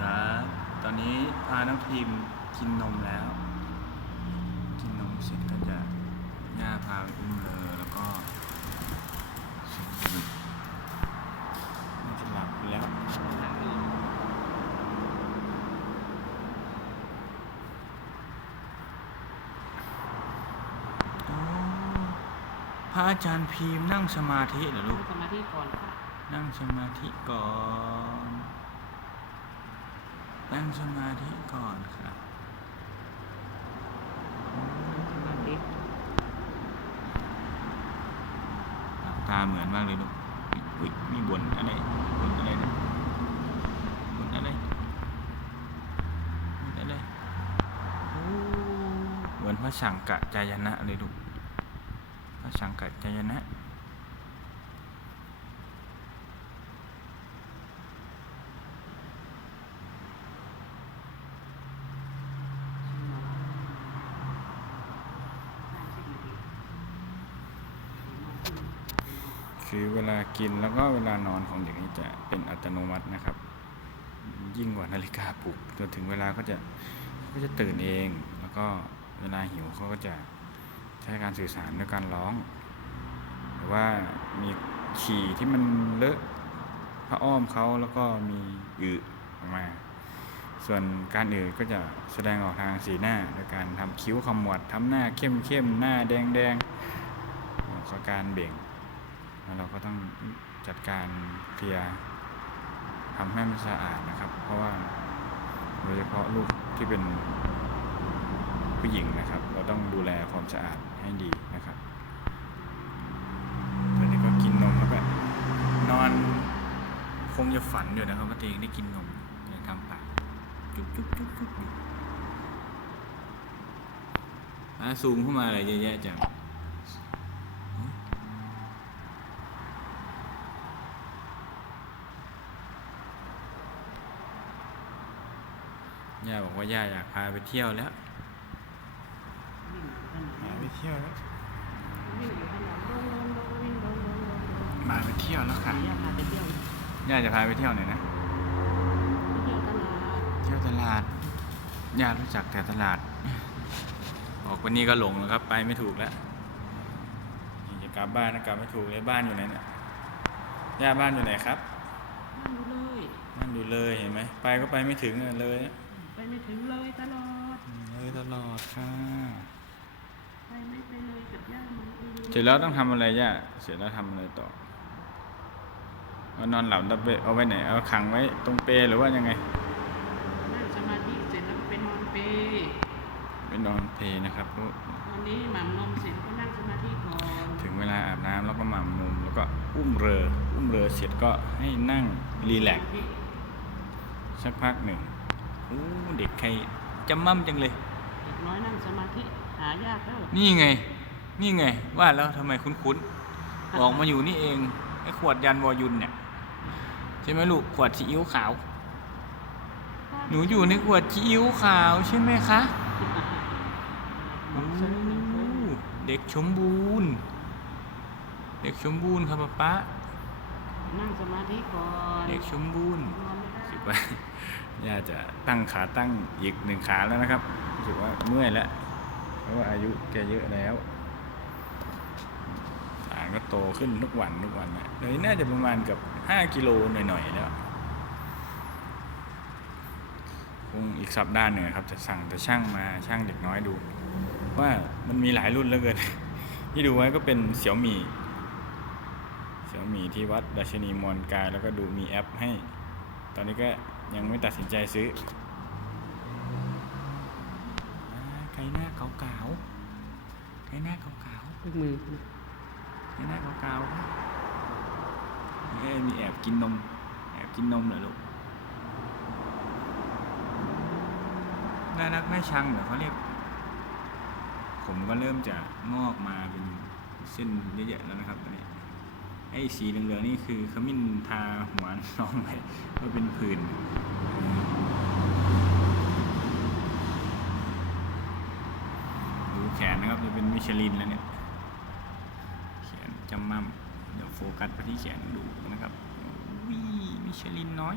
ครับ ตอนนี้พาน้องพิมพ์กินนมแล้ว กินนมเสร็จก็จะย่าพาไปอุ้มเลยแล้วก็เสร็จมันจะหลับไปแล้วอ๋อพระอาจารย์พิมพ์นั่งสมาธิเหรอลูนั่กงสมาธิก่อนค่ะ นั่งสมาธิก่อน นั่งสมาธิก่อนค่ะนั่งสมาธิหลับตาเหมือนมากเลยลูกอุ๊ยมีบนอะไรบนอะไรนะบนอะไรบนอะไรเหมือนพระสังกะจายนะเลยลูกพระสังกะจายนะ คือเวลากินแล้วก็เวลานอนของเด็กนี้จะเป็นอัตโนมัตินะครับ ยิ่งกว่านาฬิกาปลุกจนถึงเวลาก็จะก็จะตื่นเอง แล้วก็เวลาหิวเขาก็จะใช้การสื่อสารด้วยการร้อง หรือว่ามีฉี่ที่มันเลอะพระอ้อมเขาแล้วก็มีอึออกมา ส่วนการอื่นก็จะแสดงออกทางสีหน้าโดยการทำคิ้วขมวดทำหน้าเข้มเข้มๆหน้าแดงแดงๆขอการเบ่ง แล้วเราก็ต้องจัดการเคลียร์ทำให้มันสะอาดนะครับ เพราะว่าโดยเฉพาะลูกที่เป็นผู้หญิงนะครับ เราต้องดูแลความสะอาดให้ดีนะครับตอนนี้ก็กินนมแล้วก็นอนคงจะฝันอยู่นะครับว่าตัวเองได้กินนมยังทำปากจุ๊บจุ๊บจุ๊บจุ๊บอะซูมเข้ามาอะไรเยอะแยะจัง ย่าบอกว่าย่าอยากพาไปเที่ยวแล้ววิ่งอยู่ถนนพาไปเที่ยวแล้ววิ่งอยู่ถนนโดนโดนโดนวิ่งโดนโดนโดนโดนมาไปเที่ยวแล้วค่ะย่าพาไปเที่ยวย่าจะพาไปเที่ยวไหนนะไปเที่ยวตลาดเที่ยวตลาดย่ารู้จักแต่ตลาด ออกวันนี้ก็หลงแล้วครับ ไปไม่ถูกแล้วนี่จะกลับบ้านนะกลับไม่ถูกเลยบ้านอยู่ไหนเนี่ยย่าบ้านอยู่ไหนครับนั่งอยู่เลยนั่นอยู่เลยเห็นไหมไปก็ไปไม่ถึงอะเลยอะ ไปไม่ถึงเลยตลอดเลยตลอดค่ะไปไม่ไปเลยกับย่ามันไปเลยเสร็จแล้วต้องทำอะไรย่าเสร็จแล้วทำอะไรต่อเอานอนหลับแล้วไปเอาไว้ไหนเอาขังไว้ตรงเปลหรือว่ายังไงนั่งสมาธิเสร็จแล้วก็ไปนอนเปรย์ไปนอนเพลนะครับวันนี้หม่ำนมเสร็จก็นั่งสมาธิก่อนถึงเวลาอาบน้ำแล้วก็หม่ำนมแล้วก็อุ้มเรืออุ้มเรือเสร็จก็ให้นั่งรีแลกซ์สักพักหนึ่ง อู้เด็กใครจำมั่มจังเลย เด็กน้อยนั่งสมาธิหายากแล้วนี่ไง นี่ไง ว่าแล้วทำไมคุ้นๆออกมาอยู่นี่เองไอ้ขวดยันวอยุนเนี่ยใช่ไหมลูกขวดซีอิ๊วขาว หนูอยู่ในขวดซีอิ๊วขาวใช่ไหมคะอู้เด็กสมบูรณ์เด็กสมบูรณ์ครับป๊าป๊านั่งสมาธิก่อนเด็กสมบูรณ์ กว่าย่าจะตั้งขาตั้งอีกหนึ่งขาแล้วนะครับรู้สึกว่าเมื่อยแล้วเพราะว่าอายุแกเยอะแล้วสารก็โตขึ้นทุกวันทุกวันนะเลยน่าจะประมาณกับห้ากิโลหน่อยๆแล้วคงอีกสัปดาห์หนึ่งครับ จะสั่งแต่ช่างมาช่างเด็กน้อยดู ว่ามันมีหลายรุ่นเหลือเกิน ที่ดูไว้ก็เป็นเสี่ยวมีเสี่ยวมีที่วัดดัชนีมวลกาย แล้วก็ดูมีแอปให้ ตอนนี้ก็ยังไม่ตัดสินใจซื้ออ่าใครหน้าขาวๆใครหน้าขาวลูกมือๆใครหน้าขาวๆเอ้ยมีแอบกินนม แอบกินนมเหรอลูก น่ารักน่าชังเหรอเขาเรียก ผมก็เริ่มจะงอกมาเป็นเส้นเยอะๆแล้วนะครับตอนนี้ ไอ้สีเหลืองๆนี่คือขมิ้นทาหัวน้องไปก็เป็นผื่นดูแขนนะครับจะเป็นมิชลินแล้วเนี่ยแขนจำมั่มเดี๋ยวโฟกัสไปที่แขนดูนะครับวิมิชลินน้อย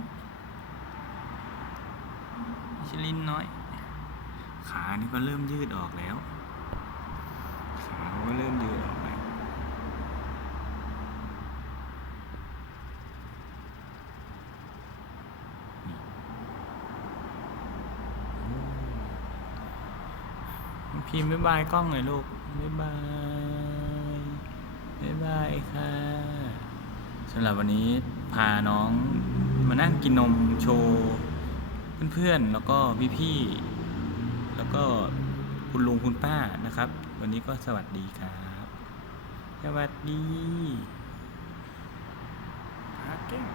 มิชลินน้อย ขานี่ก็เริ่มยืดออกแล้วขาก็เริ่มยืดออกแล้ว พิมพ์บ๊ายบายกล้องหน่อยลูกบ๊ายบายบ๊ายบายค่ะสำหรับวันนี้พาน้องมานั่งกินนมโชว์เพื่อนๆ แล้วก็พี่ๆ แล้วก็คุณลุงคุณป้านะครับ วันนี้ก็สวัสดีครับ สวัสดีพาเก่ง